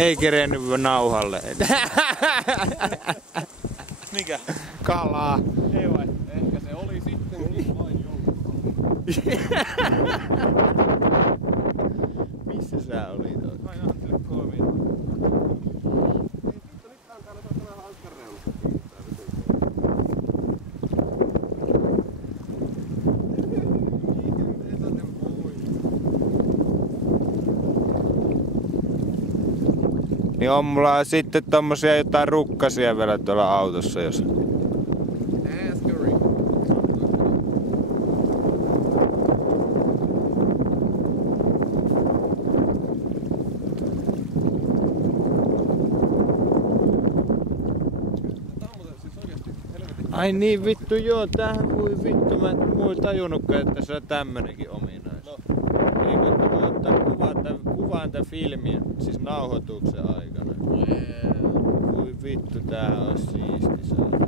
Ei kerennyt nauhalle. Mikä? Kalaa. Ei vai? Ehkä se oli sittenkin vain joukko. Missä sä olit? Ainahan sille kolmiin. Niin on mulla sitten tommosia jotain rukkasia vielä tuolla autossa, jos... Ai niin vittu joo, tämähän voi vittu, mä en tajunnutkaan, että se on tämmönenkin ominaisuus. Eikö, että voi ottaa kuvaan tän filmin, siis nauhoituksen aikana. Voi vittu, täähän on siisti saada.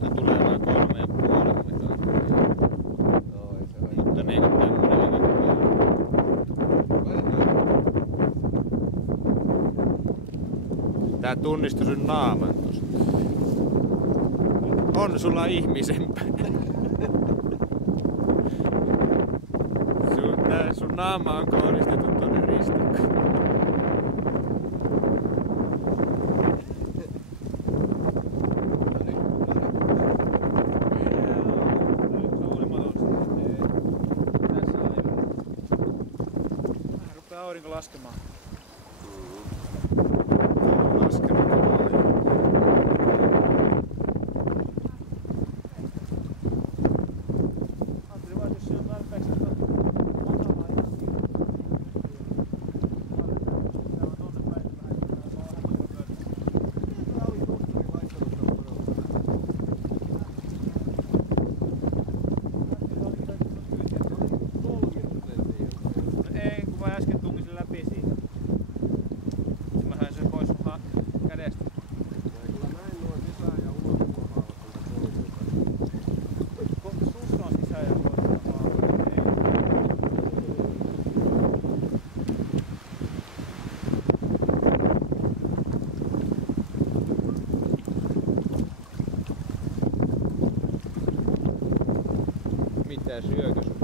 Tää tulee noin 3,5 megaa. Mutta niinku tämmönen aika hyvä. Tää tunnistui sun naaman tosta. On sulla ihmisempää. Sun naama on kohdistettu tonne ristikkoon. Vähän rupeaa aurinko laskemaan. Mitä syökö sun?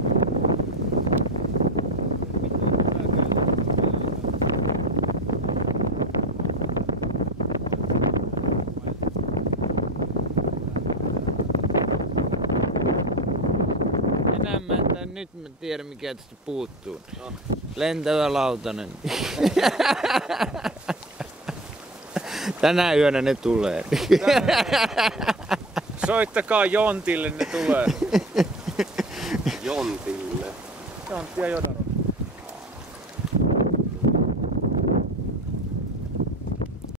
Nyt mä tiedän mikä tästä puuttuu. No. Lentävä lautanen. Tänä yönä ne tulee. Soittakaa Jontille, ne tulee. Jontille. Jontti ja Jodaro.